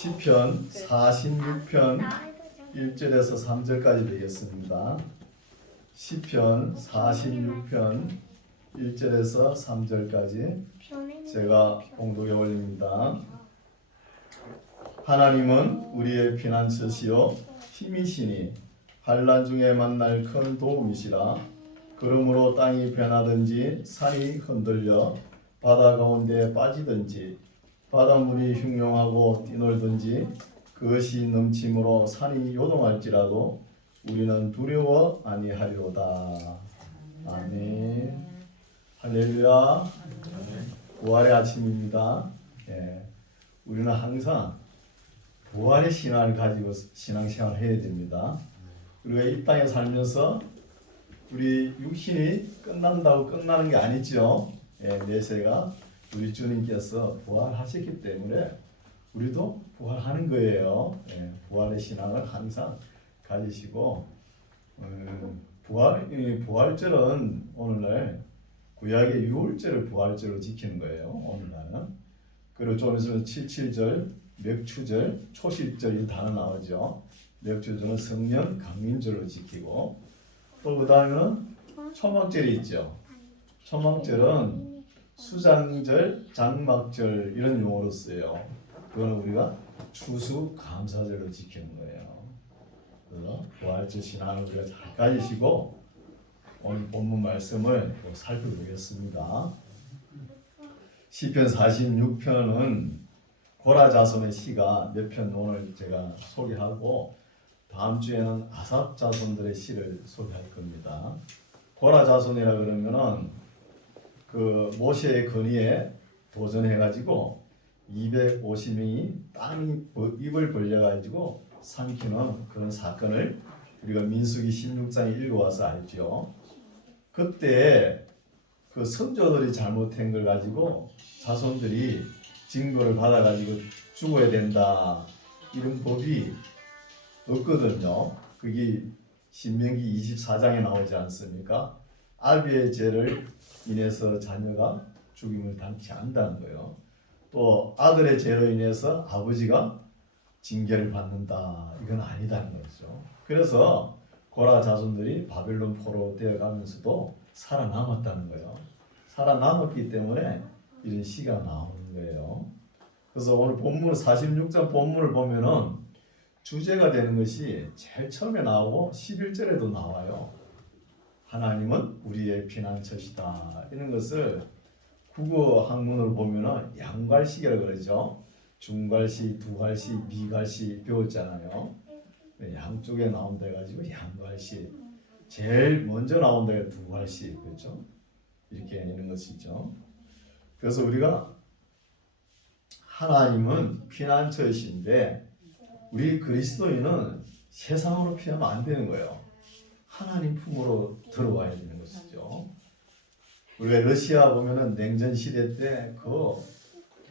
시편 46편 1절에서 3절까지 되겠습니다. 시편 46편 1절에서 3절까지 제가 봉독해 올립니다. 하나님은 우리의 피난처시요 힘이시니 환난 중에 만날 큰 도움이시라. 그러므로 땅이 변하든지 산이 흔들려 바다 가운데 빠지든지 바닷물이 흉용하고 뛰놀든지 그것이 넘침으로 산이 요동할지라도 우리는 두려워 아니하리로다. 아멘. 할렐루야. 부활의 아침입니다. 우리는 항상 부활의 신앙을 가지고 신앙생활을 해야 됩니다. 우리가 이 땅에 살면서 우리 육신이 끝난다고 끝나는 게 아니죠. 내세가 우리 주님께서 부활하셨기 때문에 우리도 부활하는 거예요. 부활의 신앙을 항상 가지시고 부활절은 오늘날 구약의 유월절을 부활절로 지키는 거예요. 오늘날은. 그리고 좀 있으면 77절, 맥추절, 초실절 이 단어 나오죠. 맥추절은 성령 강림절로 지키고 또 그 다음에는 초막절이 있죠. 초막절은 수장절, 장막절 이런 용어로 쓰여요. 그거는 우리가 추수감사절로 지키는 거예요. 그래서 부활절 신앙을 우리가 잘 가지시고 오늘 본문 말씀을 살펴보겠습니다. 시편 46편은 고라 자손의 시가 몇 편 오늘 제가 소개하고 다음 주에는 아삽 자손들의 시를 소개할 겁니다. 고라 자손이라 그러면은 그 모세의 건의에 도전해가지고 250명이 땅이 입을 벌려가지고 삼키는 그런 사건을 우리가 민수기 16장에 읽어와서 알죠. 그때 그 선조들이 잘못한 걸 가지고 자손들이 징벌을 받아가지고 죽어야 된다 이런 법이 없거든요. 그게 신명기 24장에 나오지 않습니까? 아비의 죄를 인해서 자녀가 죽임을 당치 않는다는 거예요. 또 아들의 죄로 인해서 아버지가 징계를 받는다. 이건 아니다는 거죠. 그래서 고라 자손들이 바벨론 포로 되어가면서도 살아남았다는 거예요. 살아남았기 때문에 이런 시가 나오는 거예요. 그래서 오늘 본문 46장 본문을 보면은 주제가 되는 것이 제일 처음에 나오고 11절에도 나와요. 하나님은 우리의 피난처시다. 이런 것을 국어 학문으로 보면은 양괄식이라고 그러죠. 중괄식, 두괄식, 미괄식 배웠잖아요. 양쪽에 나온다 해가지고 양괄식. 제일 먼저 나온다 해 두괄식, 그렇죠? 이렇게 있는 것이죠. 그래서 우리가 하나님은 피난처이신데 우리 그리스도인은 세상으로 피하면 안 되는 거예요. 하나님 품으로 들어와야 되는 것이죠. 우리가 러시아 보면은 냉전 시대 때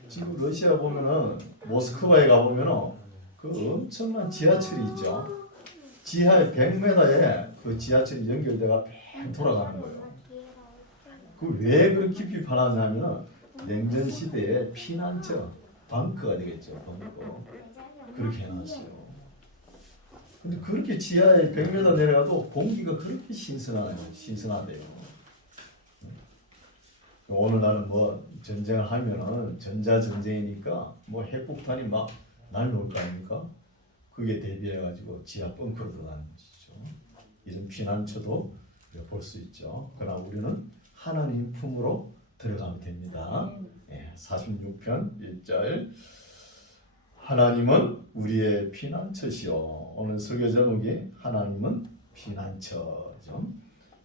지금 러시아 보면은 모스크바에 가 보면은 그 엄청난 지하철이 있죠. 지하에 100m에 그 지하철이 연결돼가 뺑 돌아가는 거예요. 그 왜 그렇게 깊이 파놨냐면은 냉전 시대에 피난처 벙커가 되겠죠. 벙커 그렇게 해놨어요. 근데 그렇게 지하에 100m 내려가도 공기가 그렇게 신선하대요. 오늘날은 뭐 전쟁을 하면은 전자전쟁이니까 뭐 핵폭탄이 막 날라올 거 아닙니까? 그게 대비해가지고 지하 벙커로 들어가는 것이죠. 이런 피난처도 우리가 볼 수 있죠. 그러나 우리는 하나님 품으로 들어가면 됩니다. 46편 1절 하나님은 우리의 피난처시오. 오늘 설교 제목이 하나님은 피난처죠.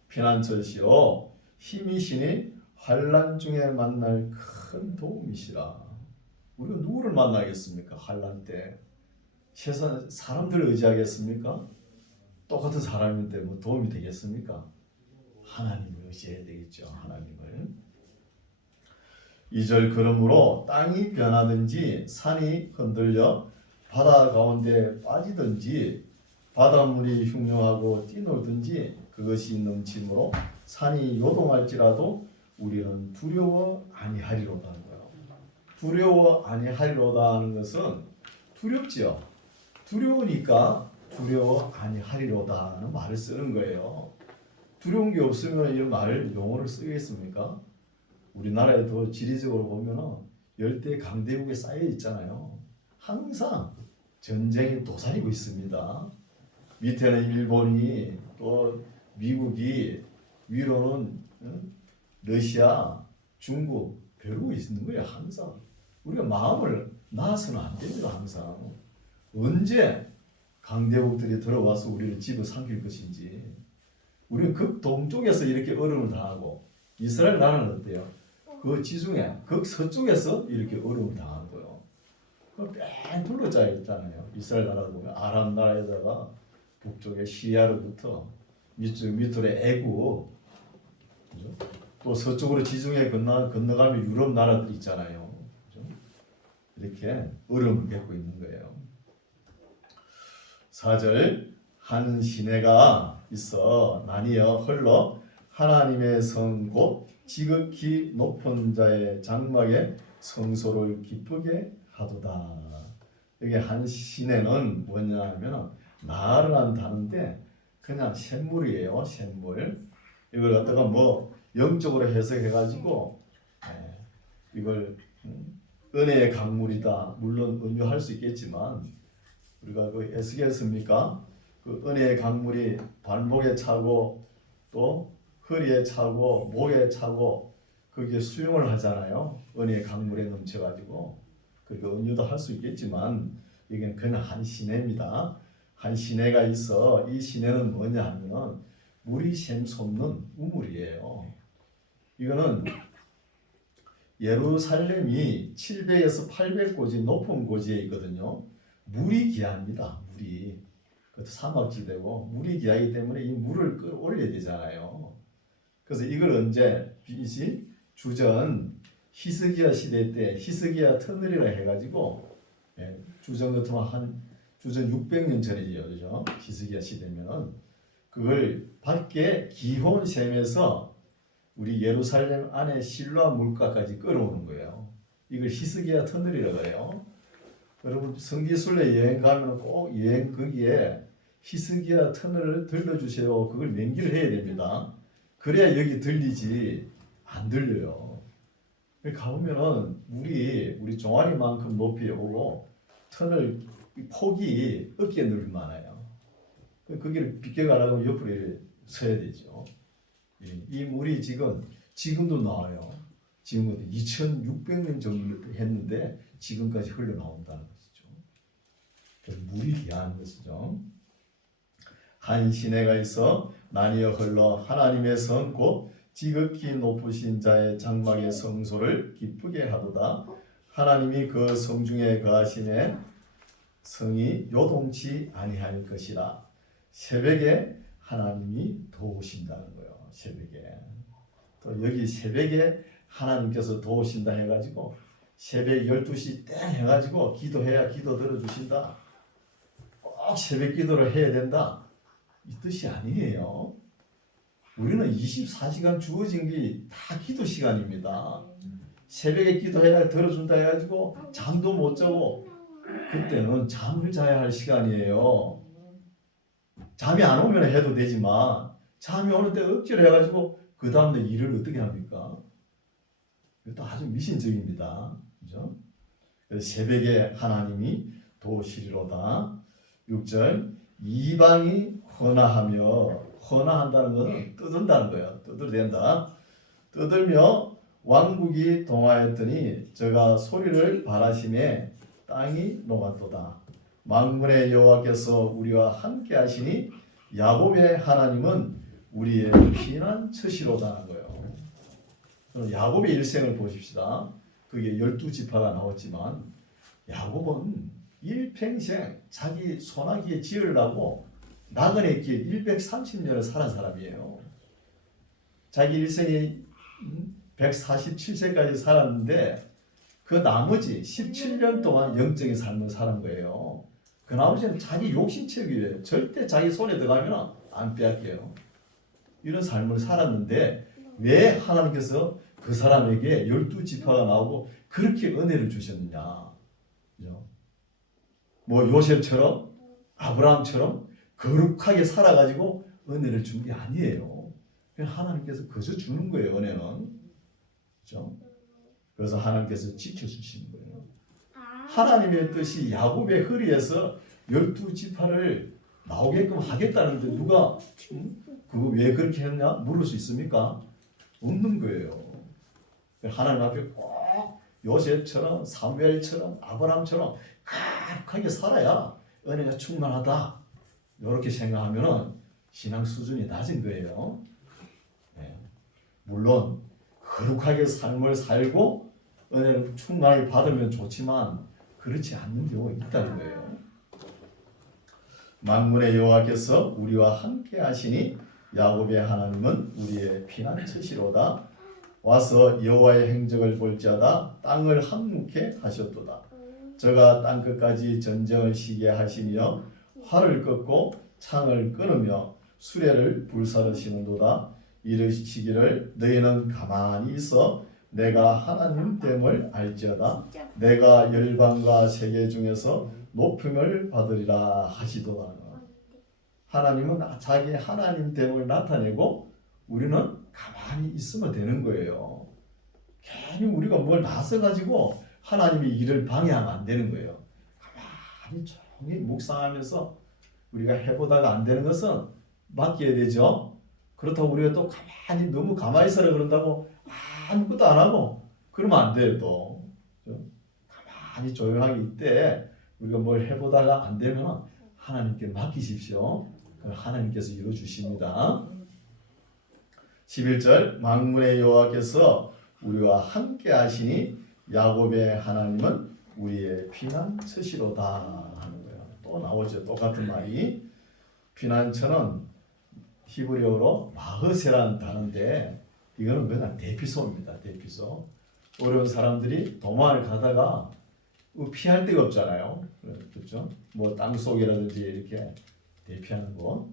피난처시오. 힘이시니 환난 중에 만날 큰 도움이시라. 우리가 누구를 만나겠습니까? 환난 때 세상 사람들을 의지하겠습니까? 똑같은 사람인데 뭐 도움이 되겠습니까? 하나님을 의지해야 되겠죠. 하나님을. 2절 그러므로 땅이 변하든지 산이 흔들려 바다 가운데 빠지든지 바닷물이 흉용하고 뛰놀든지 그것이 넘침으로 산이 요동할지라도 우리는 두려워 아니하리로다 하는 거예요. 두려워 아니하리로다 하는 것은 두렵지요. 두려우니까 두려워 아니하리로다는 말을 쓰는 거예요. 두려운 게 없으면 이런 말을 용어를 쓰겠습니까? 우리나라에도 지리적으로 보면은 열대 강대국에 쌓여 있잖아요. 항상 전쟁이 도사리고 있습니다. 밑에는 일본이 또 미국이 위로는 러시아, 중국 벼르고 있는 거예요. 항상 우리가 마음을 놔서는 안 됩니다. 항상 언제 강대국들이 들어와서 우리를 집어삼킬 것인지. 우리는 극동쪽에서 이렇게 어려움을 당하고 이스라엘 나라는 어때요? 그 지중해 극서쪽에서 이렇게 어려움을 당하는 거예요. 뺑 둘러짜 있잖아요. 이스라엘 나라도 보면 아람 나라에다가 북쪽에 시리아로부터 밑으로 애굽, 그죠? 또 서쪽으로 지중해 건너가면 유럽 나라들이 있잖아요. 그죠? 이렇게 어려움을 겪고 있는 거예요. 4절 한 시내가 있어 나뉘어 흘러 하나님의 성 곧 지극히 높은 자의 장막에 성소를 기쁘게 하도다. 여기 한 시내는 뭐냐 하면 나르란 단어인데 그냥 샘물이에요. 샘물. 이걸 갖다가 뭐 영적으로 해석해가지고 이걸 은혜의 강물이다. 물론 은유할 수 있겠지만 우리가 그 에스겔 씁니까? 그 은혜의 강물이 발목에 차고 또 허리에 차고 목에 차고 그게 수용을 하잖아요. 은혜의 강물에 넘쳐가지고 그렇게 은유도 할 수 있겠지만 이게 그냥 한 시내입니다. 한 시내가 있어. 이 시내는 뭐냐 하면 물이 샘솟는 우물이에요. 이거는 예루살렘이 700에서 800고지 높은 고지에 있거든요. 물이 귀합니다. 물이. 그것도 사막지대고 물이 귀하기 때문에 이 물을 끌어올려야 되잖아요. 그래서 이걸 언제 빛이 주전 히스기야 시대 때 히스기야 터널이라 해가지고 주전 같으면 한 주전 600년 전이죠. 그죠? 히스기야 시대면은 그걸 밖에 기혼샘에서 우리 예루살렘 안에 실로암 물가까지 끌어오는 거예요. 이걸 히스기야 터널이라고 해요. 여러분 성지순례 여행 가면 꼭 여행 거기에 히스기야 터널을 들려주세요. 그걸 명기를 해야 됩니다. 그래야 여기 들리지 안 들려요. 가보면은 우리 종아리만큼 높이에 오고 터널 폭이 어깨 넓이 많아요. 거기를 비껴가려면 옆으로 이렇게 서야 되죠. 이 물이 지금도 나와요. 지금도 2600년 정도 했는데 지금까지 흘러나온다는 것이죠. 그래서 물이 귀한 것이죠. 한 시내가 있어 나뉘어 흘러 하나님의 성 곧 지극히 높으신 자의 장막의 성소를 기쁘게 하도다. 하나님이 그 성 중에 거하시네 성이 요동치 아니할 것이라. 새벽에 하나님이 도우신다는 거예요. 새벽에. 또 여기 새벽에 하나님께서 도우신다 해가지고 새벽 12시 땡 해가지고 기도해야 기도 들어주신다. 꼭 새벽 기도를 해야 된다. 이 뜻이 아니에요. 우리는 24시간 주어진 게 다 기도 시간입니다. 새벽에 기도해야 들어준다 해가지고 잠도 못 자고 그때는 잠을 자야 할 시간이에요. 잠이 안 오면 해도 되지만 잠이 오는데 억지로 해가지고 그 다음날 일을 어떻게 합니까? 이것도 아주 미신적입니다. 그죠? 새벽에 하나님이 도우시리로다. 6절 이방이 헌화한다는 것은 떠든다는 거예요. 떠들된다. 떠들며 왕국이 동하였더니 저가 소리를 발하심에 땅이 녹았도다. 만군의 여호와께서 우리와 함께 하시니 야곱의 하나님은 우리의 피난처시로다는 거예요. 야곱의 일생을 보십시다. 그게 12지파가 나왔지만 야곱은 일평생 자기 소나기에 지으려고 나그네 길 130년을 살은 사람이에요. 자기 일생이 147세까지 살았는데 그 나머지 17년 동안 영적인 삶을 사는 거예요. 그 나머지는 자기 욕심책이에요. 절대 자기 손에 들어가면 안 빼앗겨요. 이런 삶을 살았는데 왜 하나님께서 그 사람에게 12지파가 나오고 그렇게 은혜를 주셨느냐. 그죠? 뭐 요셉처럼 아브라함처럼 거룩하게 살아가지고 은혜를 준 게 아니에요. 그냥 하나님께서 그저 주는 거예요. 은혜는. 그렇죠? 그래서 하나님께서 지켜주시는 거예요. 하나님의 뜻이 야곱의 허리에서 12지파를 나오게끔 하겠다는데 누가 그거 왜 그렇게 했냐 물을 수 있습니까? 없는 거예요. 하나님 앞에 꼭 요셉처럼 사무엘처럼 아브라함처럼 거룩하게 살아야 은혜가 충만하다. 이렇게 생각하면 신앙 수준이 낮은 거예요. 네. 물론 거룩하게 삶을 살고 은혜를 충만하게 받으면 좋지만 그렇지 않는 경우가 있다는 거예요. 만군의 여호와께서 우리와 함께 하시니 야곱의 하나님은 우리의 피난처시로다. 와서 여호와의 행적을 볼지어다. 땅을 항목해 하셨도다. 저가 땅 끝까지 전쟁을 시게 하시며 활을 꺾고 창을 끊으며 수레를 불사르시는도다. 이르시기를 너희는 가만히 있어 내가 하나님 됨을 알지어다. 내가 열방과 세계 중에서 높임을 받으리라 하시도다. 하나님은 자기 하나님 됨을 나타내고 우리는 가만히 있으면 되는 거예요. 괜히 우리가 뭘 나서가지고 하나님의 일을 방해하면 안 되는 거예요. 가만히 조용히 묵상하면서 우리가 해보다가 안 되는 것은 맡겨야 되죠. 그렇다고 우리가 또 너무 가만히 있어라 그런다고 아무것도 안 하고 그러면 안 돼요. 또 가만히 조용하게 이때 우리가 뭘 해보다가 안 되면 하나님께 맡기십시오. 하나님께서 이루어주십니다. 11절 만군의 여호와께서 우리와 함께 하시니 야곱의 하나님은 우리의 피난처시로다 하는 거예요. 또 나오죠. 똑같은 말이. 피난처는 히브리어로 마흐세라는 단어인데 이거는 그냥 대피소입니다. 대피소. 어려운 사람들이 도망을 가다가 피할 데가 없잖아요. 그렇죠? 뭐 땅속이라든지 이렇게 대피하는 거.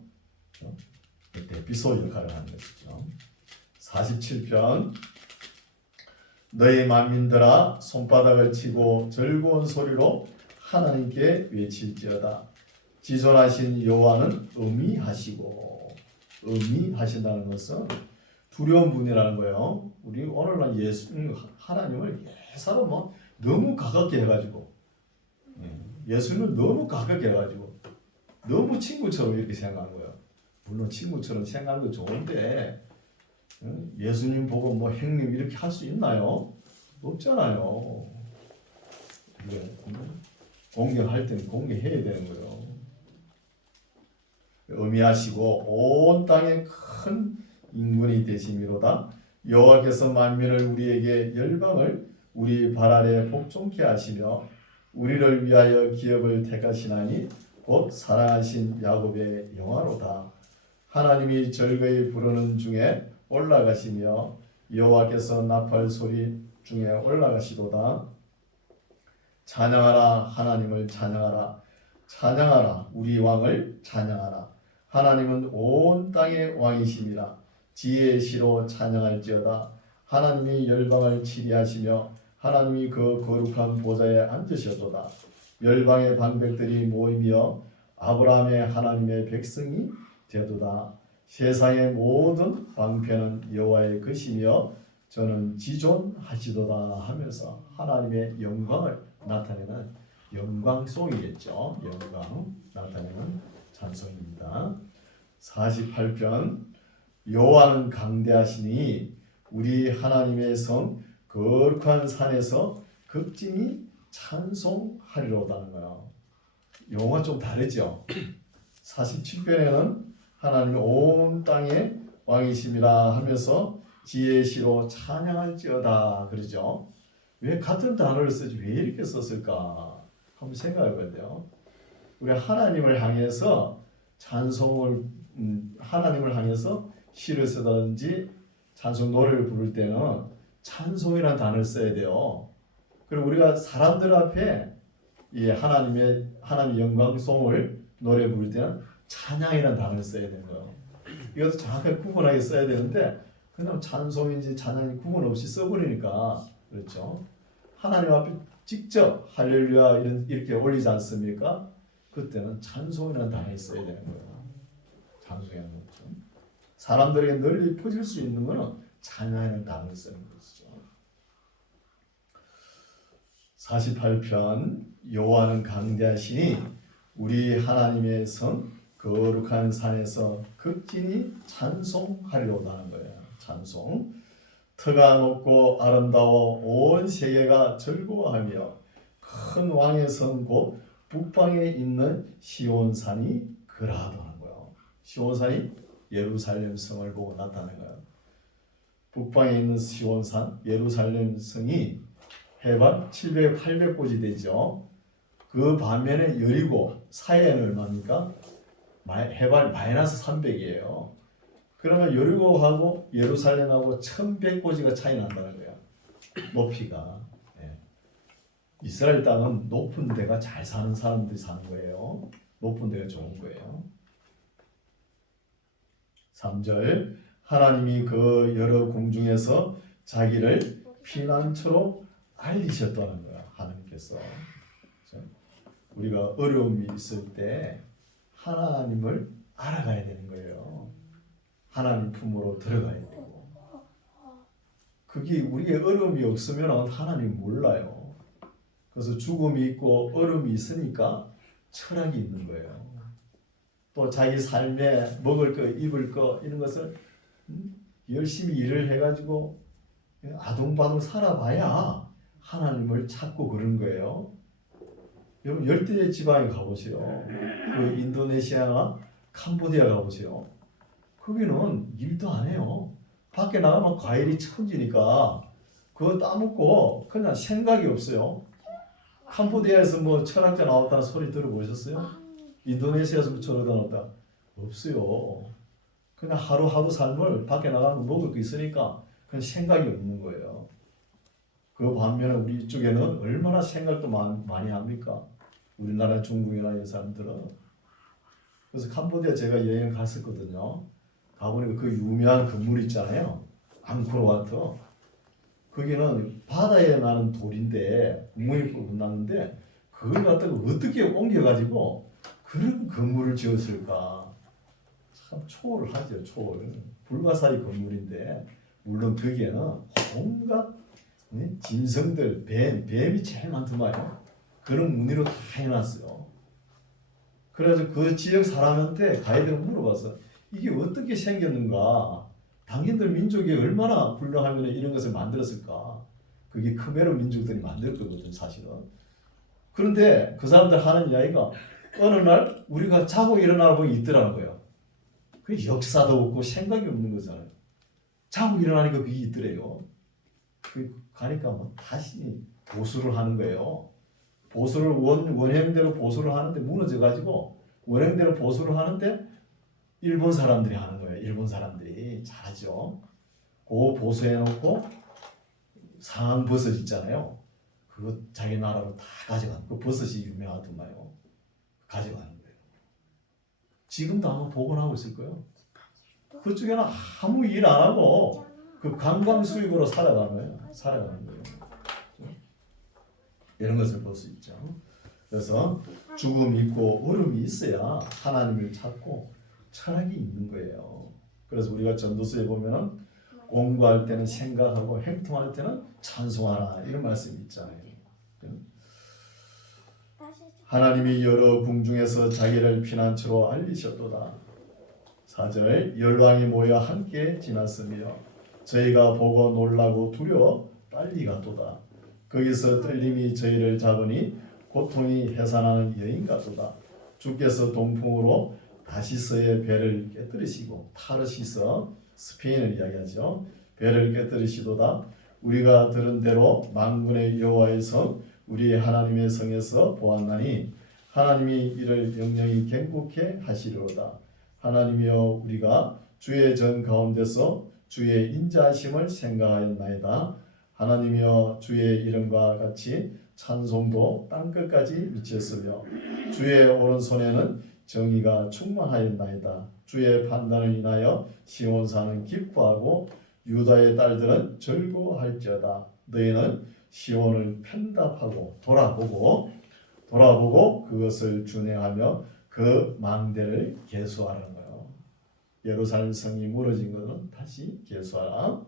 그렇죠? 대피소 역할을 하는 것이죠. 47편 너희 만민들아 손바닥을 치고 즐거운 소리로 하나님께 외칠지어다. 지존하신 여호와는 의미하시고 의미하신다는 것은 두려운 분이라는 거예요. 우리 오늘날 예수님 하나님을 예사로 뭐 너무 가깝게 해가지고 예수님을 너무 가깝게 해가지고 너무 친구처럼 이렇게 생각하는 거예요. 물론 친구처럼 생각하는 거 좋은데 예수님 보고 뭐 형님 이렇게 할 수 있나요? 없잖아요. 공경할 때는 공경해야 되는 거예요. 의미하시고 온 땅에 큰 인군이 되심이로다. 여호와께서 만민을 우리에게 열방을 우리 발 아래 복종케 하시며 우리를 위하여 기업을 택하시나니 곧 사랑하신 야곱의 영화로다. 하나님이 절거히 부르는 중에 올라가시며 여호와께서 나팔 소리 중에 올라가시도다. 찬양하라 하나님을 찬양하라. 찬양하라 우리 왕을 찬양하라. 하나님은 온 땅의 왕이심이라. 지혜의 시로 찬양할지어다. 하나님이 열방을 치리하시며 하나님이 그 거룩한 보좌에 앉으셨도다. 열방의 방백들이 모이며 아브라함의 하나님의 백성이 되도다. 세상의 모든 방패는 여호와의 것이며 저는 지존하시도다 하면서 하나님의 영광을 나타내는 영광송이겠죠. 영광 나타내는 찬송입니다. 48편 여호와는 강대하시니 우리 하나님의 성 거룩한 산에서 극진히 찬송하리로다는 거예요. 용어가 좀 다르죠. 47편에는 하나님이 온 땅의 왕이심이라 하면서 지혜의 시로 찬양할지어다 그러죠. 왜 같은 단어를 쓰지 왜 이렇게 썼을까 한번 생각해 봐야 돼요. 우리 하나님을 향해서 찬송을 하나님을 향해서 시를 쓰든지 찬송 노래를 부를 때는 찬송이라는 단어를 써야 돼요. 그리고 우리가 사람들 앞에 이 하나님 영광송을 노래 부를 때는 찬양이라는 단어를 써야 되는 거예요. 이것도 정확하게 구분하게 써야 되는데 그냥 찬송인지 찬양인지 구분 없이 써버리니까 그렇죠. 하나님 앞에 직접 할렐루야 이렇게 올리지 않습니까? 그때는 찬송이라는 단어를 써야 되는 거예요. 찬송이라는 거죠. 사람들에게 널리 퍼질 수 있는 것은 찬양이라는 단어를 쓰는 것이죠. 48편 여호와는 강대하시니 우리 하나님의 성 거룩한 산에서 극진히 찬송하리로다 하는 거예요. 찬송. 터가 높고 아름다워 온 세계가 즐거워하며 큰 왕의 성 곧 북방에 있는 시온산이 그라하다 하는 거예요. 시온산이 예루살렘 성을 보고 나타나는 거예요. 북방에 있는 시온산 예루살렘 성이 해발 700, 800고지 되죠. 그 반면에 여리고 사이에는 얼마입니까? 해발 마이너스 300이에요. 그러면 여리고하고 예루살렘하고 1100고지가 차이 난다는 거예요. 높이가. 네. 이스라엘 땅은 높은 데가 잘 사는 사람들이 사는 거예요. 높은 데가 좋은 거예요. 3절 하나님이 그 여러 궁중에서 자기를 피난처로 알리셨다는 거야. 하나님께서. 우리가 어려움이 있을 때 하나님을 알아가야 되는 거예요. 하나님 품으로 들어가야 되고. 그게 우리의 어려움이 없으면 하나님 몰라요. 그래서 죽음이 있고 어려움이 있으니까 철학이 있는 거예요. 또 자기 삶에 먹을 거 입을 거 이런 것을 열심히 일을 해가지고 아둥바둥 살아봐야 하나님을 찾고 그런 거예요. 여러분 열대 지방에 가보세요. 그 인도네시아나 캄보디아 가보세요. 거기는 일도 안 해요. 밖에 나가면 과일이 천지니까 그거 따먹고 그냥 생각이 없어요. 캄보디아에서 뭐 철학자 나왔다는 소리 들어보셨어요? 인도네시아에서 뭐 철학자 나왔다? 없어요. 그냥 하루하루 삶을 밖에 나가면 먹을 거 있으니까 그냥 생각이 없는 거예요. 그 반면에 우리 이쪽에는 얼마나 생각도 많이 합니까? 우리나라 중국이나 이런 사람들은. 그래서 캄보디아 제가 여행 갔었거든요. 가보니까 그 유명한 건물 있잖아요. 앙코르와트. 거기는 바다에 나는 돌인데 구멍이 났는데 그걸 갖다가 어떻게 옮겨가지고 그런 건물을 지었을까? 참 초월하죠. 초월. 불가사의 건물인데 물론 거기에는 온갖 짐승들, 뱀이 제일 많더만요. 그런 무늬로 다 해놨어요. 그래서 그 지역 사람한테 가이드를 물어봤어. 이게 어떻게 생겼는가? 당신들 민족이 얼마나 훌륭하면 이런 것을 만들었을까? 그게 크메르 민족들이 만들었거든 사실은. 그런데 그 사람들 하는 이야기가 어느 날 우리가 자고 일어나 보니 있더라는 거예요. 그 역사도 없고 생각이 없는 거잖아요. 자고 일어나니까 그게 있더래요. 가니까 뭐 다시 보수를 하는 거예요. 보수를 원형대로 보수를 하는데 무너져가지고 원형대로 보수를 하는데 일본 사람들이 하는 거예요. 일본 사람들이 잘하죠. 그 보수해놓고 상황버섯 있잖아요. 그거 자기 나라로 다 가져가는 그 버섯이 유명하더만요. 가져가는 거예요. 지금도 아마 복원하고 있을 거예요. 그쪽에는 아무 일 안 하고 그 관광 수입으로 살아가는 거예요. 이런 것을 볼 수 있죠. 그래서 죽음이 있고 어려움이 있어야 하나님을 찾고 철학이 있는 거예요. 그래서 우리가 전도서에 보면은 공부할 때는 생각하고 행동할 때는 찬송하라 이런 말씀이 있잖아요. 하나님이 여러 궁중에서 자기를 피난처로 알리셨도다. 4절 열왕이 모여 함께 지났으며 저희가 보고 놀라고 두려워 빨리 갔도다. 거기서 떨림이 저희를 잡으니 고통이 해산하는 여인 같도다. 주께서 동풍으로 다시서의 배를 깨뜨리시고 타르시서 스페인을 이야기하죠. 배를 깨뜨리시도다. 우리가 들은 대로 만군의 여호와의 성 우리 하나님의 성에서 보았나니 하나님이 이를 영영히 견고케 하시리로다. 하나님이여 우리가 주의 전 가운데서 주의 인자하심을 생각하였나이다. 하나님이여 주의 이름과 같이 찬송도 땅끝까지 미쳤으며 주의 오른손에는 정의가 충만하였나이다. 주의 판단을 인하여 시온산은 기뻐하고 유다의 딸들은 즐거워할지어다. 너희는 시온을 편답하고 돌아보고 그것을 준행하며 그 망대를 계수하라는 거예요. 예루살렘 성이 무너진 것은 다시 계수하라.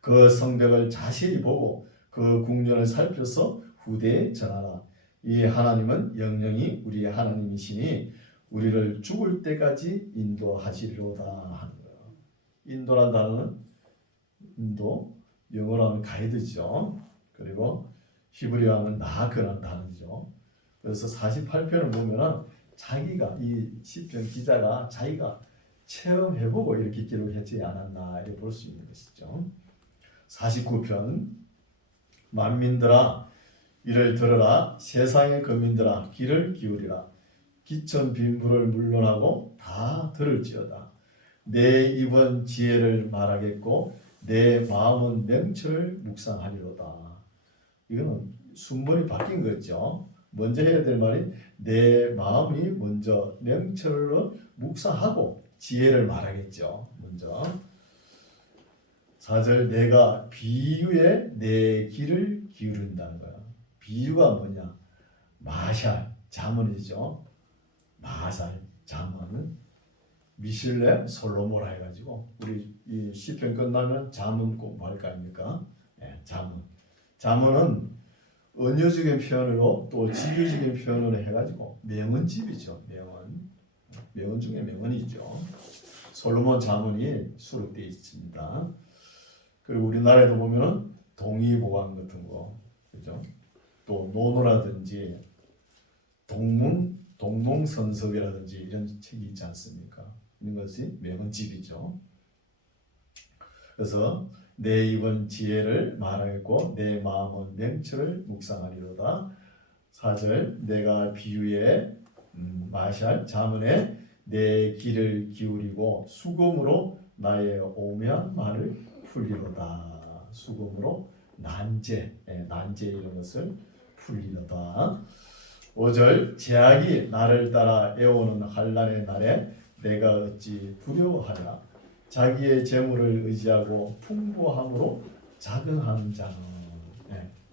그 성벽을 자세히 보고 그 궁전을 살펴서 후대에 전하라. 이 하나님은 영영이 우리의 하나님이시니 우리를 죽을 때까지 인도하시리로다 하는 거예요. 인도란 단어는 영어로 하면 가이드죠. 그리고 히브리어 하면 나그라는 단어죠. 그래서 48편을 보면은 자기가 이 시편 기자가 자기가 체험해보고 이렇게 기록했지 않았나 이렇게 볼 수 있는 것이죠. 49편 만민들아 이를 들으라 세상의 거민들아 귀를 기울이라 기천 빈부를 물론하고 다 들을지어다. 내 입은 지혜를 말하겠고 내 마음은 명철을 묵상하리로다. 이거는 순번이 바뀐 거죠. 먼저 해야 될 말이 내 마음이 먼저 명철로 묵상하고 지혜를 말하겠죠. 먼저 4절 내가 비유에 내 귀를 기울인다는 거야. 비유가 뭐냐? 마샬 자문이죠. 마샬 자문 미실레 솔로모라 해가지고 우리 이 시편 끝나면 자문 공부할 거 아닙니까? 네, 자문은 언어적인 표현으로 또 지유적인 표현으로 해가지고 명언집이죠. 명언 중에 명언이죠. 솔로몬 자문이 수록되어 있습니다. 그리고 우리나라에도 보면은 동의보감 같은 거, 그죠? 또 논어라든지 동농선섭이라든지 이런 책이 있지 않습니까? 이런 것이 명언집이죠. 그래서 내 입은 지혜를 말하겠고 내 마음은 명철을 묵상하리로다. 4절 내가 비유에 마샬 자문에 내 귀를 기울이고 수금으로 나의 오묘한 말을 풀리로다. 수금으로 난제 이런 것을 풀리로다. 5절 제약이 나를 따라 애오는 환난의 날에 내가 어찌 두려워하랴. 자기의 재물을 의지하고 풍부함으로 자긍하는 자는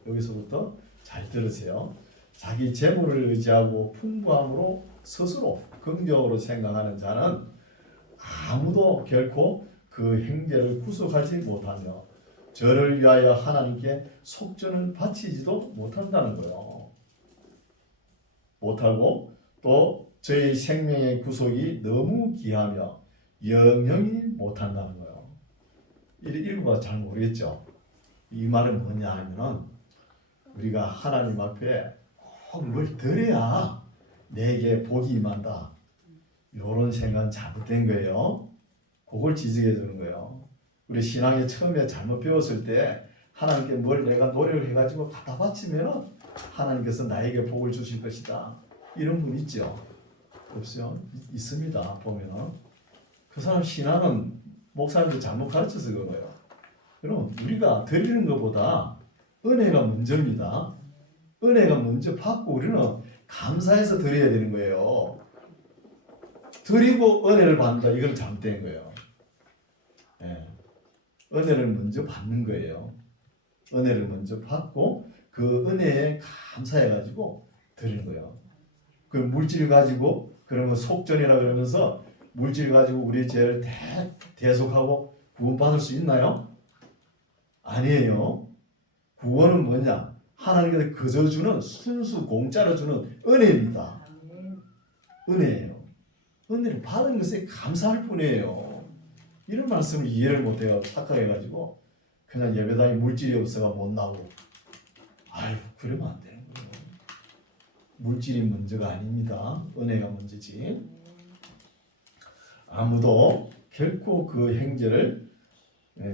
여기서부터 잘 들으세요. 자기 재물을 의지하고 풍부함으로 스스로 긍정으로 생각하는 자는 아무도 결코 그 행제를 구속하지 못하며 저를 위하여 하나님께 속전을 바치지도 못한다는 거예요. 못하고 또 저희 생명의 구속이 너무 귀하며 영영이 못한다는 거예요. 읽어봐도 잘 모르겠죠. 이 말은 뭐냐 하면은 우리가 하나님 앞에 꼭 뭘 드려야 내게 복이 임한다. 이런 생각은 잘못된 거예요. 그걸 지적해 주는 거예요. 우리 신앙에 처음에 잘못 배웠을 때 하나님께 뭘 내가 노력을 해가지고 갖다 바치면 하나님께서 나에게 복을 주실 것이다. 이런 분 있죠? 없어요? 있습니다. 보면은 그 사람 신앙은 목사님도 잘못 가르쳐서 그런 거예요. 그럼 우리가 드리는 것보다 은혜가 먼저입니다. 은혜가 먼저 받고 우리는 감사해서 드려야 되는 거예요. 드리고 은혜를 받는다. 이건 잘못된 거예요. 예. 은혜를 먼저 받는 거예요. 은혜를 먼저 받고 그 은혜에 감사해가지고 드리는 거예요. 그 물질 가지고 그러면 속전이라 그러면서 물질 가지고 우리의 죄를 대속하고 구원받을 수 있나요? 아니에요. 구원은 뭐냐? 하나님께서 그저 주는 순수 공짜로 주는 은혜입니다. 은혜예요. 은혜를 받은 것에 감사할 뿐이에요. 이런 말씀을 이해를 못해요. 착각해가지고 그냥 예배당에 물질이 없어가 못 나오고 아유 그러면 안 되는 거예요. 물질이 먼저가 아닙니다. 은혜가 먼저지. 아무도 결코 그 행제를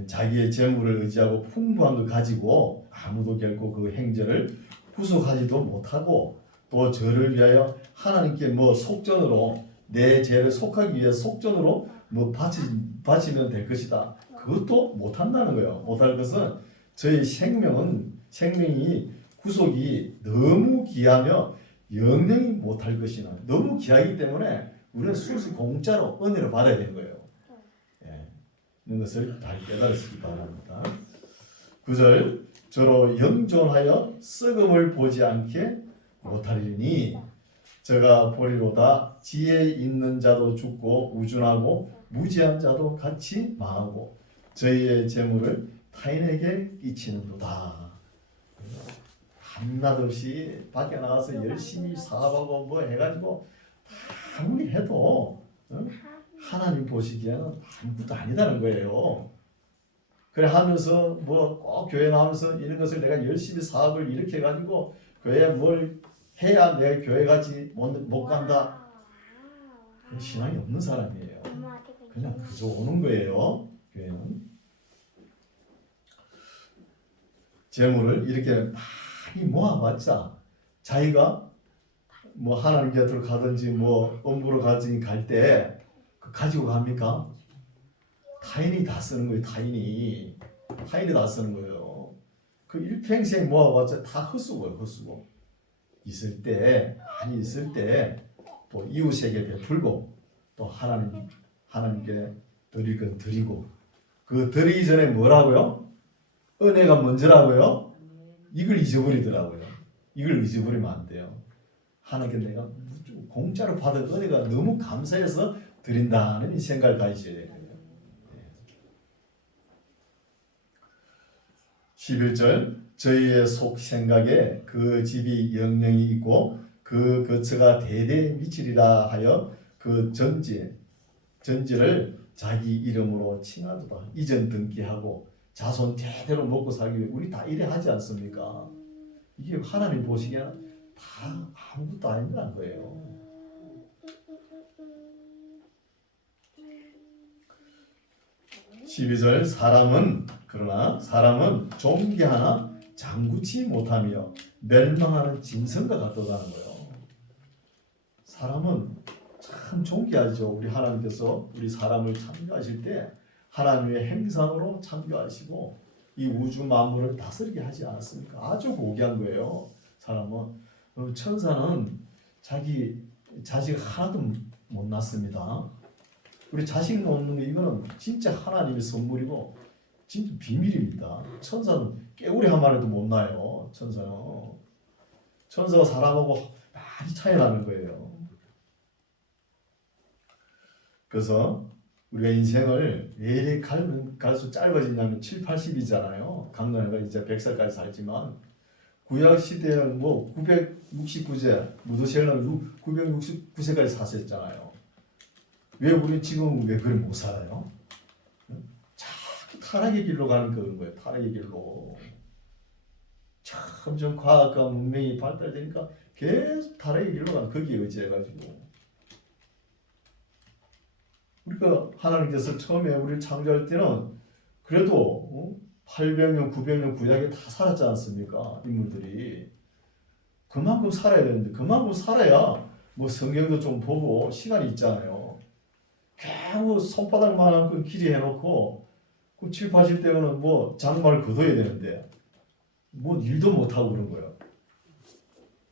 자기의 재물을 의지하고 풍부한 걸 가지고 아무도 결코 그 행제를 구속하지도 못하고 또 저를 위하여 하나님께 뭐 속전으로 내 죄를 속하기 위해 속전으로 뭐 바치면 될 것이다. 그것도 못한다는 거예요. 못할 것은 저희 생명이 구속이 너무 귀하며 영영이 못할 것이나 너무 귀하기 때문에 우리는 순수 공짜로 은혜를 받아야 되는 거예요. 이런 것을 잘 깨달으시기 바랍니다. 9절 저로 영존하여 썩음을 보지 않게 못하리니 저가 보리로다 지혜 있는 자도 죽고 우준하고 무지한 자도 같이 망하고 저희의 재물을 타인에게 끼치는도다. 밤낮 없이 밖에 나가서 열심히 사업하고 뭐 해가지고 아무리 해도 하나님 보시기에는 아무것도 아니다는 거예요. 그래 하면서 뭐 꼭 교회 나오면서 이런 것을 내가 열심히 사업을 이렇게 해가지고 교회에 뭘 해야 내 교회 가지 못 간다. 신앙이 없는 사람이에요. 그냥 그저 오는 거예요. 교회는 재물을 이렇게 많이 모아봤자 자기가 뭐 하나님 곁으로 가든지 뭐 엄부로 가든지 갈 때 가지고 갑니까? 타인이 다 쓰는 거예요. 타인이 다 쓰는 거예요. 그 일평생 모아봤자 다 헛수고예요. 헛수고. 있을 때 많이 있을 때 또 이웃에게 베풀고 또 하나님께 드릴 건 드리고 그 드리기 전에 뭐라고요? 은혜가 먼저라고요? 이걸 잊어버리더라고요. 이걸 잊어버리면 안 돼요. 하나님께 내가 공짜로 받은 은혜가 너무 감사해서 드린다는 이 생각을 가지셔야 돼요. 11절 저희의 속 생각에 그 집이 영영이 있고 그 거처가 대대에 미치리라 하여 그 전지를 자기 이름으로 칭하도다. 이전 등기하고 자손 대대로 먹고 살기 위해 우리 다 이래 하지 않습니까? 이게 하나님 보시기에는 다 아무것도 아니라는 거예요. 12절 그러나 사람은 존귀하나 장구치 못하며 멸망하는 짐승과 같다는 거예요. 사람은 참 존귀하죠. 우리 하나님께서 우리 사람을 창조하실 때 하나님의 행상으로 창조하시고 이 우주 만물을 다스리게 하지 않았습니까? 아주 고귀한 거예요. 사람은. 천사는 자기 자식 하나도 못 낳습니다. 우리 자식 놓는 거 이거는 진짜 하나님의 선물이고 진짜 비밀입니다. 천사는 깨우리 한 마리도 못 낳아요. 천사가 사람하고 많이 차이 나는 거예요. 그래서 우리가 인생을 왜 이렇게 갈수록 짧아지냐면 7, 80이잖아요. 강건해가 이제 100살까지 살지만 구약 시대는 뭐 969세, 무드셀라는 969세까지 사셨잖아요. 왜 우리 지금 왜 그걸 못 살아요? 자꾸 타락의 길로 가는 그런 거예요. 타락의 길로. 점점 과학과 문명이 발달되니까 계속 타락의 길로 가는 거기에 의지해가지고. 우리가 하나님께서 처음에 우리를 창조할 때는 그래도 800년, 900년 구약에 다 살았지 않습니까? 인물들이. 그만큼 살아야 되는데 그만큼 살아야 뭐 성경도 좀 보고 시간이 있잖아요. 겨우 손바닥만한 그 길이 해놓고 그 7, 80대면은 뭐 장마를 거둬야 되는데 뭐 일도 못하고 그런 거예요.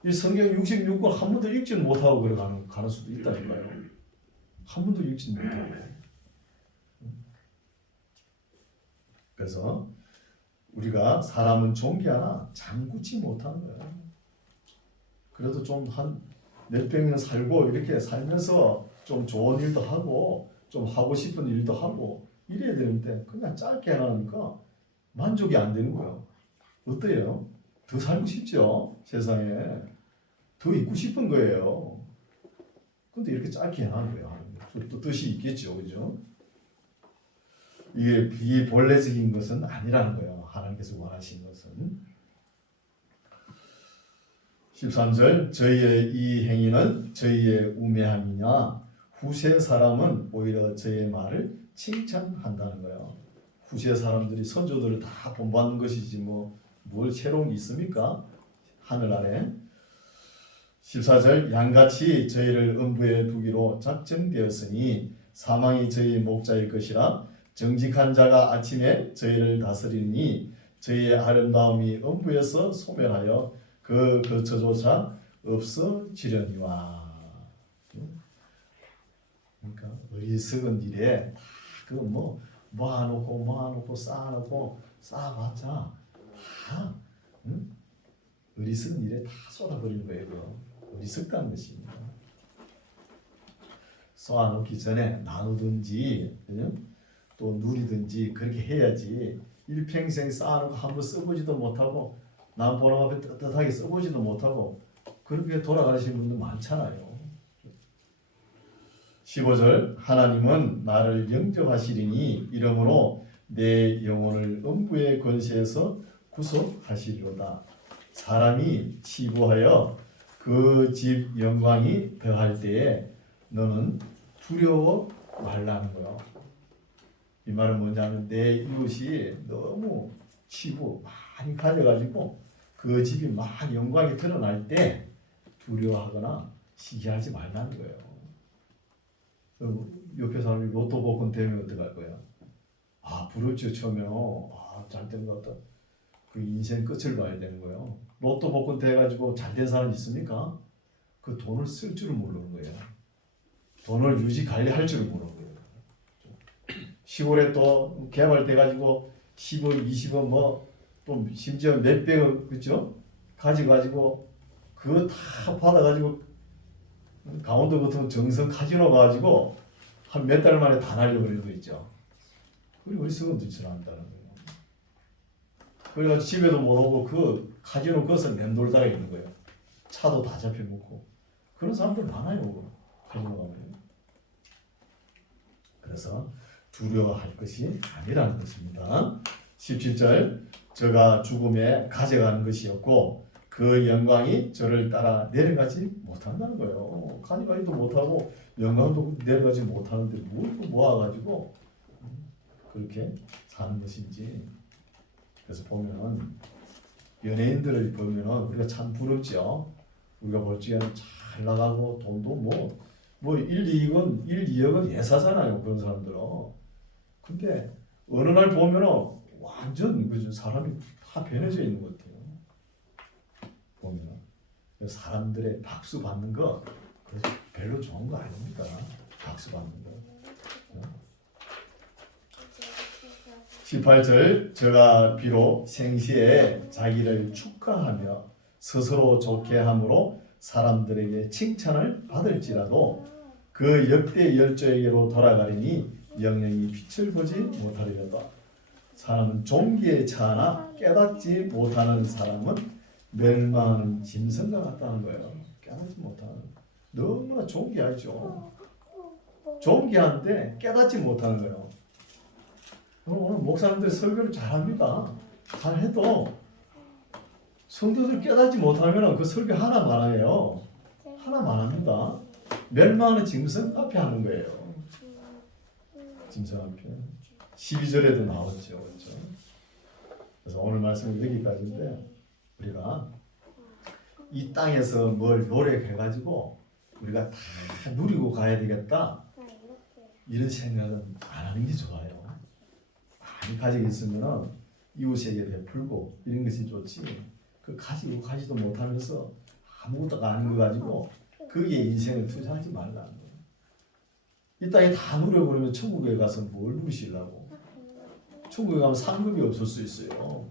이 성경 66권 한 번도 읽지 못하고 가는 수도 있다니까요. 한 번도 읽지 못하고. 그래서 우리가 사람은 존귀하나 장구치 못하는 거예요. 그래도 좀 한 몇백 년 살고 이렇게 살면서 좀 좋은 일도 하고 좀 하고 싶은 일도 하고 이래야 되는데 그냥 짧게 해놓으니까 만족이 안 되는 거예요. 어때요? 더 살고 싶죠? 세상에. 더 있고 싶은 거예요. 근데 이렇게 짧게 해놓은 거예요. 또 뜻이 있겠죠. 그죠? 이게 비본래적인 것은 아니라는 거예요. 하나님께서 원하신 것은. 13절 저희의 이 행위는 저희의 우매함이냐 후세 사람은 오히려 저희의 말을 칭찬한다는 거예요. 후세 사람들이 선조들을 다 본받는 것이지 뭘 새로운 게 있습니까? 하늘 아래. 14절 양같이 저희를 음부에 두기로 작정되었으니 사망이 저희의 목자일 것이라 정직한 자가 아침에 저희를 다스리니 저희의 아름다움이 음부에서 소멸하여 그 거처조차 없어지려니와. 그러니까 어리석은 일에 그거 모아놓고 쌓아봤자 다 다 어리석은 일에 다 쏟아버리는 거예요. 어리석다는 것입니다. 쏘아놓기 전에 나누든지 또 누리든지 그렇게 해야지 일평생 쌓아놓고 한번 써보지도 못하고 남 보는 앞에 떳떳하게 써보지도 못하고 그렇게 돌아가시는 분들 많잖아요. 15절 하나님은 나를 영접하시리니 이러므로 내 영혼을 음부의 권세에서 구속하시리로다. 사람이 치부하여 그 집 영광이 더할 때에 너는 두려워 말라는 거요. 이 말은 뭐냐면 내 이웃이 너무 치부 많이 가져가지고 그 집이 막 영광이 드러날 때 두려워하거나 시기하지 말라는 거예요. 옆에 사람이 로또 복권 되면 어떡할 거야? 아 부럽죠 처음에는. 아 잘된 것 같다. 그 인생 끝을 봐야 되는 거예요. 로또 복권 돼가지고 잘된 사람 있습니까? 그 돈을 쓸 줄을 모르는 거예요. 돈을 유지 관리할 줄을 모르는 거예요. 시골에 또 개발돼가지고 10억, 20억 뭐 또 심지어 몇백억 그죠? 가지고 그거 다 받아가지고 강원도 같은 정성 카지노 가지고 한 몇 달 만에 다 날려버리는 거 있죠. 그리고 어리석은 짓을 한다는 거예요. 그래가지고 집에도 못 오고 그 카지노 거기서 맴돌다가 있는 거예요. 차도 다 잡혀먹고 그런 사람들 많아요. 카지노 가면. 그래서 두려워할 것이 아니라는 것입니다. 17절 저가 죽음에 가져가는 것이었고 그 영광이 저를 따라 내려가지 못한다는 거예요. 가져가지도 못하고 영광도 내려가지 못하는데 뭘 모아가지고 그렇게 사는 것인지. 그래서 보면은 연예인들을 보면은 우리가 참 부럽죠. 우리가 볼 적에는 잘 나가고 돈도 뭐 1, 2억은 예사잖아요. 그런 사람들은. 근데 어느 날 보면은 완전 그죠 사람이 다 변해져 있는 것 같아요. 보면 사람들의 박수 받는 거 별로 좋은 거 아닙니다. 박수 받는 거. 18절 저가 비록 생시에 자기를 축하하며 스스로 좋게 함으로 사람들에게 칭찬을 받을지라도 그 역대 열조에게로 돌아가리니 영영이 빛을 보지 못하리로다. 사람은 종기에 차나 깨닫지 못하는 사람은 멸망하는 짐승과 같다는 거예요. 깨닫지 못하는. 너무나 종기하죠. 종기한데 깨닫지 못하는 거예요. 오늘 목사님들 설교를 잘합니다. 잘해도 성도들 깨닫지 못하면 그 설교 하나만 해요. 하나만 합니다. 멸망하는 짐승 앞에 하는 거예요. 짐승 앞에. 12절에도 나왔죠. 그렇죠? 그래서 오늘 말씀은 여기까지인데 우리가 이 땅에서 뭘 노력해가지고 우리가 다 누리고 가야 되겠다 이런 생각은 안 하는 게 좋아요. 많이 가지고 있으면 이웃에게 베풀고 이런 것이 좋지 그 가지고 가지도 못하면서 아무것도 아닌 거 가지고 거기에 인생을 투자하지 말라는 거예요. 이 땅에 다 누려버리면 천국에 가서 뭘 누리시려고. 천국에 가면 상급이 없을 수 있어요.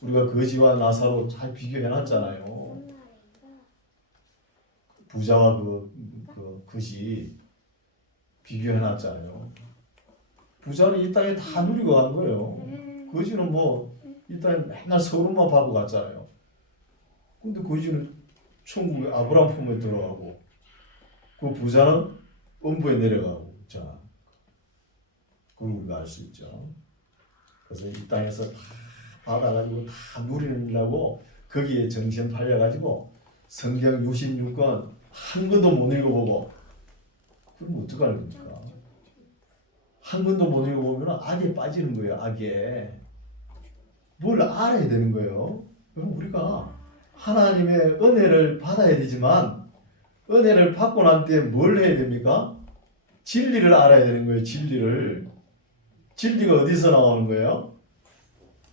우리가 거지와 나사로 잘 비교해놨잖아요. 부자와 그 거지 비교해놨잖아요. 부자는 이 땅에 다 누리고 간 거예요. 거지는 뭐 이 땅에 맨날 서울만 받고 갔잖아요. 근데 거지는 천국에 아브라함 품에 들어가고 그 부자는 음부에 내려가고 자, 그걸 우리가 알 수 있죠. 그래서 이 땅에서 다 받아가지고 다 누리려고 거기에 정신 팔려가지고 성경 66권 한 권도 못 읽어보고 그럼 어떡할 겁니까? 한 권도 못 읽어보면 악에 빠지는 거예요. 악에. 뭘 알아야 되는 거예요. 그럼 우리가 하나님의 은혜를 받아야 되지만 은혜를 받고 난 때 뭘 해야 됩니까? 진리를 알아야 되는 거예요. 진리를. 진리가 어디서 나오는 거예요?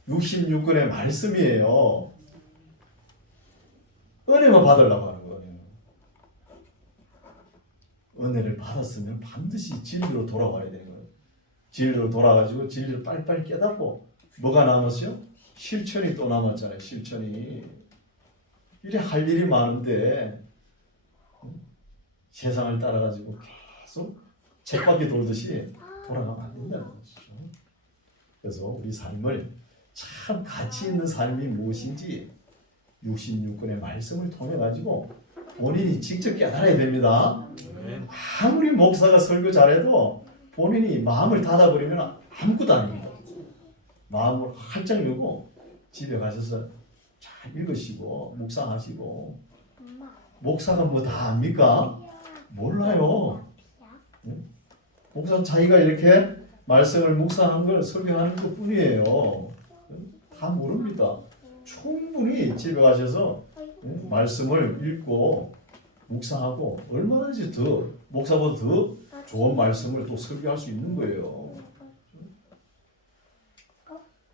66권의 말씀이에요. 은혜만 받으려고 하는 거예요. 은혜를 받았으면 반드시 진리로 돌아와야 되는 거예요. 진리로 돌아가지고 진리를 빨리빨리 깨닫고 뭐가 남았어요? 실천이 또 남았잖아요. 실천이. 이래 할 일이 많은데 세상을 따라가지고 계속 쳇바퀴 돌듯이 돌아가면 안 된다는 거죠. 그래서 우리 삶을 참 가치 있는 삶이 무엇인지 66권의 말씀을 통해 가지고 본인이 직접 깨달아야 됩니다. 아무리 목사가 설교 잘해도 본인이 마음을 닫아버리면 아무것도 아닙니다. 마음을 활짝 열고 집에 가셔서 잘 읽으시고 묵상하시고. 목사가 뭐 다 압니까? 몰라요. 목사는 자기가 이렇게 말씀을 묵상한 걸 설교하는 것 뿐이에요. 다 모릅니다. 충분히 집에 가셔서 말씀을 읽고 묵상하고 얼마든지 더 목사보다 더 좋은 말씀을 또 설교할 수 있는 거예요.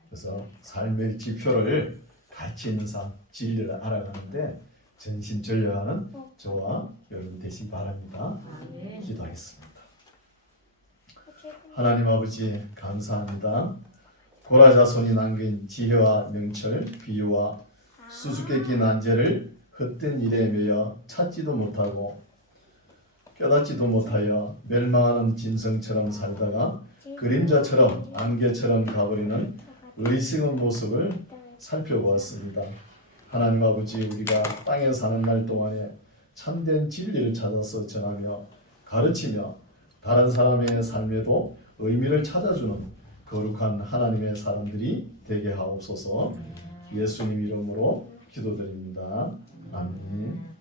그래서 삶의 지표를 가치 있는 삶, 진리를 알아가는데 전심전력하는 저와 여러분 되시기 바랍니다. 기도하겠습니다. 하나님 아버지 감사합니다. 고라자손이 남긴 지혜와 명철, 비유와 수수께끼 난제를 헛된 일에 매여 찾지도 못하고 깨닫지도 못하여 멸망하는 짐승처럼 살다가 그림자처럼 안개처럼 가버리는 어리석은 모습을 살펴보았습니다. 하나님 아버지, 우리가 땅에 사는 날 동안에 참된 진리를 찾아서 전하며 가르치며 다른 사람의 삶에도 의미를 찾아주는 거룩한 하나님의 사람들이 되게 하옵소서. 예수님 이름으로 기도드립니다. 아멘.